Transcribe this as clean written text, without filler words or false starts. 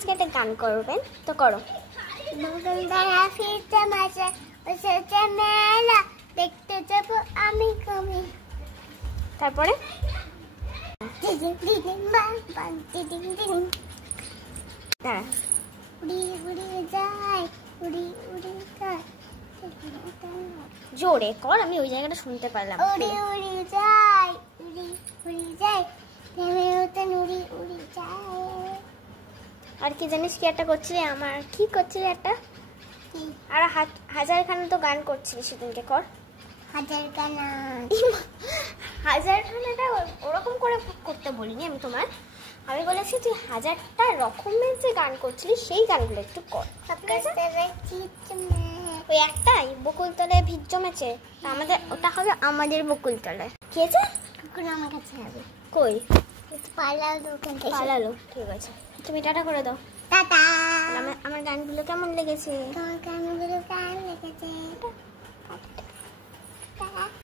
আজকে একটা গান করবেন, তো করো। দেখতে যাবো আমি কমে, তারপরে জোরে কর, আমি ওই জায়গাটা শুনতে পারলাম। উড়ি উড়ি যাই, উড়ি উড়ি যাই, উড়ি উড়ি যাই। আর কি জানিস কি একটা করছিলি, আমার কি করছিলি একটা, আর হাজার খানা তো গান করছিলি সেদিনকে, কর হাজার খানা। হাজার খানাটা ওরকম করে করতে বলিনি আমি তোমার, আমি বলেছি তুই হাজারটা রকমের যে গান করছিলি সেই গানগুলো একটু কর। ওই একটাই বকুলতলায় ভিড় জমেছে, আমাদের ওটা হবে আমাদের বকুলতলায়। কে যে আমার কাছে হবে, কই পালালো। ঠিক আছে, তুমি টাটা করে দাও। টাটা। আমার গানগুলো কেমন লেগেছে? তোমার গানগুলো কেমন লেগেছে?